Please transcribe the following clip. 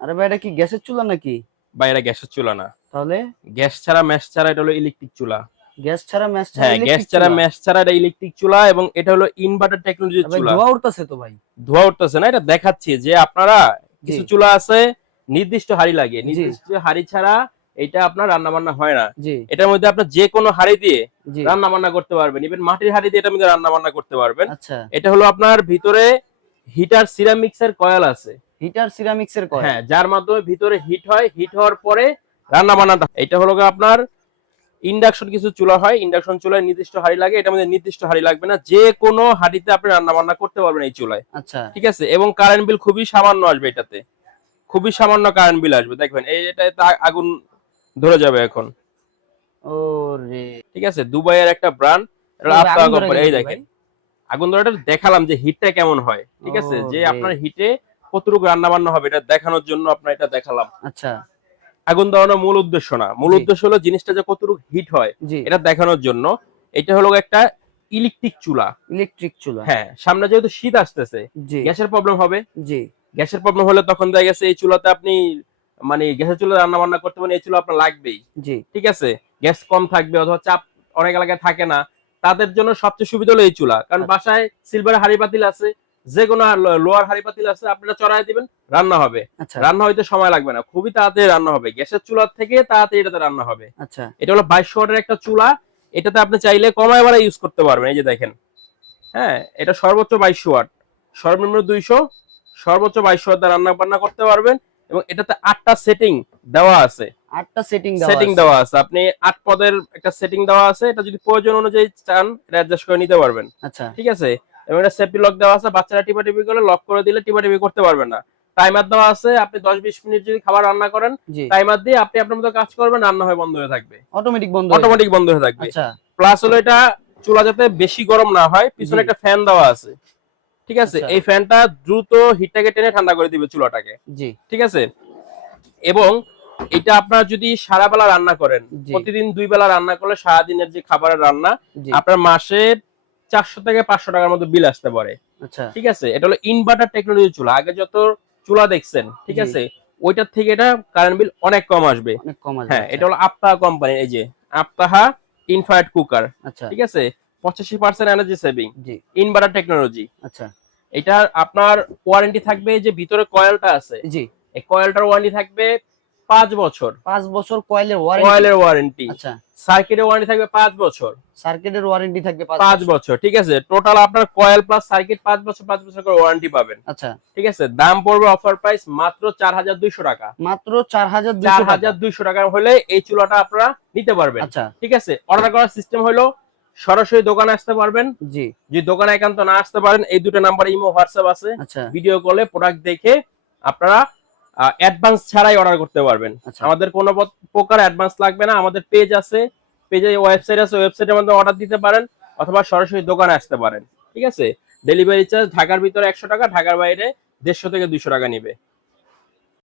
আরে ভাই এটা কি গ্যাসের চুলা নাকি? বা এটা গ্যাসের চুলা না। তাহলে? গ্যাস ছাড়া ম্যাশ ছাড়া এটা হলো ইলেকট্রিক চুলা। গ্যাস ছাড়া ম্যাচ ছাড়া হ্যাঁ গ্যাস ছাড়া ম্যাশ ছাড়া এটা ইলেকট্রিক চুলা এবং এটা হলো ইনভার্টার টেকনোলজির ভাই চুলা। ধোয়া উঠতেছে তো ভাই। ধোয়া উঠতেছে না এটা দেখাচ্ছি যে আপনারা কিছু চুলা আছে নির্দিষ্ট হাড়ি লাগে। নির্দিষ্ট হাড়ি ছাড়া এটা আপনার রান্না বান্না হয় না। এটার মধ্যে আপনার যে কোনো হাড়ি দিয়ে রান্না বান্না করতে পারবেন। ইভেন মাটির হাড়ি দিয়ে এটার মধ্যে রান্না বান্না করতে পারবেন। আচ্ছা। এটা হলো আপনার ভিতরে হিটার সিরামিক্সের কয়েল আছে। হিটার সিরামিক্স এর কয় হ্যাঁ যার মাধ্যমে ভিতরে হিট হয় হিট হওয়ার পরে রান্না বান্নাটা। হয়। এটা হলো আপনার ইন্ডাকশন কিছু চুলা হয় ইন্ডাকশন চুলায় নির্দিষ্ট হাড়ি লাগে এটার মধ্যে নির্দিষ্ট হাড়ি লাগবে না যে কোনো হাড়িতে আপনি রান্না বান্না করতে পারবেন এই চুলায়। আচ্ছা। ঠিক আছে? এবং কারেন্ট বিল খুবই সামান্য আসবে এটাতে। খুবই সামান্য কারেন্ট বিল আসবে দেখবেন এই এটাতে আ- আগুন ধরে যাবে এখন। ও ঠিক আছে? দুবাইয়ের একটা ব্র্যান্ড এটা আগুন ধরে এই দেখেন। আগুন ধরাটা দেখালাম যে হিটটা কেমন হয়। ঠিক আছে? যে আপনার হিটে কতটুকু রান্না বান্না হবে এটা দেখানোর জন্য আপনার এটা দেখালাম। আচ্ছা। আগুন দেওয়ানোর মূল উদ্দেশ্য না। মূল উদ্দেশ্য হলো জিনিসটা যে কতটুকু হিট হয় এটা দেখানোর জন্য। এটা হলো একটা ইলেকট্রিক চুলা। ইলেকট্রিক চুলা। হ্যাঁ সামনে যেহেতু শীত আসতেছে গ্যাসের প্রবলেম হবে। জি। গ্যাসের প্রবলেম হলে তখন দেখা গেছে এই চুলাতে আপনি মানে গ্যাসের চুলা রান্না বান্না করতে পারেন এই চুলা আপনার লাগবেই। জি। ঠিক আছে? গ্যাস কম থাকবে অথবা চাপ অনেক এলাকায় থাকে না। তাদের জন্য সবচেয়ে সুবিধা হলো এই চুলা। কারণ আচ্ছা। বাসায় সিলভার হাড়ি পাতিল আছে যে কোনো লোয়ার হাড়ি পাতিল আছে আপনারা চড়াই দিবেন রান্না হবে। আচ্ছা। রান্না হইতে সময় লাগবে না। খুবই তাড়াতাড়ি রান্না হবে। গ্যাসের চুলার থেকে তাড়াতাড়ি এটাতে রান্না হবে। আচ্ছা। এটা হলো বাইশ ওয়াটের একটা চুলা। এটাতে আপনি চাইলে কমায় বাড়ায় ইউজ করতে পারবেন। এই যে দেখেন। হ্যাঁ এটা সর্বোচ্চ বাইশ ওয়াট। সর্বনিম্ন দুইশো সর্বোচ্চ বাইশ ওয়াট রান্না বান্না করতে পারবেন এবং এটাতে আটটা সেটিং দেওয়া আছে। আটটা সেটিং দেওয়া সেটিং দেওয়া আছে। আপনি আট পদের একটা সেটিং দেওয়া আছে। এটা যদি প্রয়োজন অনুযায়ী চান এটা অ্যাডজাস্ট করে নিতে পারবেন। আচ্ছা। ঠিক আছে? এবং এটা সেফটি লক দেওয়া আছে বাচ্চারা টিপা টিপি করলে লক করে দিলে টিপা টিপি করতে পারবেন না। টাইমার দেওয়া আছে আপনি দশ বিশ মিনিট যদি খাবার রান্না করেন টাইমার দিয়ে আপনি আপনার মতো কাজ করবেন রান্না হয়ে বন্ধ হয়ে থাকবে। অটোমেটিক বন্ধ অটোমেটিক বন্ধ হয়ে থাকবে। আচ্ছা। প্লাস হলো এটা চুলা যাতে বেশি গরম না হয় পিছনে একটা ফ্যান দেওয়া আছে। ঠিক আছে? আচ্ছা। এই ফ্যানটা দ্রুত হিটটাকে টেনে ঠান্ডা করে দিবে চুলাটাকে। জি। ঠিক আছে? এবং এটা আপনার যদি সারা বেলা রান্না করেন প্রতিদিন দুই বেলা রান্না করলে সারাদিনের যে খাবারের রান্না আপনার মাসে চারশো থেকে পাঁচশো টাকার মতো বিল আসতে পারে। আচ্ছা। ঠিক আছে? এটা হলো ইনভার্টার টেকনোলজি চুলা। আগে যত চুলা দেখছেন ঠিক আছে? ওইটার থেকে এটা কারেন্ট বিল অনেক কম আসবে। হ্যাঁ আচ্ছা। এটা হলো আপতাহা কোম্পানি এই যে আপতাহা ইনফ্রারেড কুকার আচ্ছা। ঠিক আছে? পঁচাশি percent energy saving inverter technology আচ্ছা। এটার আপনার ওয়ারেন্টি থাকবে যে ভিতরে কয়েলটা আছে। জি। এই কয়েলটার ওয়ারেন্টি থাকবে পাঁচ বছর। পাঁচ বছর কয়েলের ওয়ারেন্টি কয়েলের ওয়ারেন্টি আচ্ছা। সার্কিটের ওয়ারেন্টি থাকবে পাঁচ বছর। সার্কিটের ওয়ারেন্টি থাকবে পাঁচ বছর। ঠিক আছে? টোটাল আপনার কয়েল প্লাস সার্কিট পাঁচ বছর পাঁচ বছর করে ওয়ারেন্টি পাবেন। আচ্ছা। ঠিক আছে? দাম পড়বে অফার প্রাইস মাত্র চার হাজার দুইশো টাকা। মাত্র চার হাজার চার হাজার দুইশো টাকা হলে এই চুলাটা আপনারা নিতে পারবেন। আচ্ছা। ঠিক আছে? অর্ডার করার সিস্টেম হলো সরাসরি দোকানে আসতে পারবেন। জি। যদি দোকানে একান্ত না আসতে পারেন এই দুটো নাম্বার ইমো হোয়াটসঅ্যাপ আছে। ভিডিও কলে প্রোডাক্ট দেখে আপনারা অ্যাডভান্স ছাড়াই অর্ডার করতে পারবেন। আচ্ছা। আমাদের কোনো প্রকার অ্যাডভান্স লাগবে না। আমাদের পেজ আছে পেজে ওয়েবসাইট আছে ওয়েবসাইটের মধ্যে অর্ডার দিতে পারেন অথবা সরাসরি দোকানে আসতে পারেন। ঠিক আছে? ডেলিভারি চার্জ ঢাকার ভিতরে একশো টাকা ঢাকার বাইরে দেড়শো থেকে দুশো টাকা নিবে।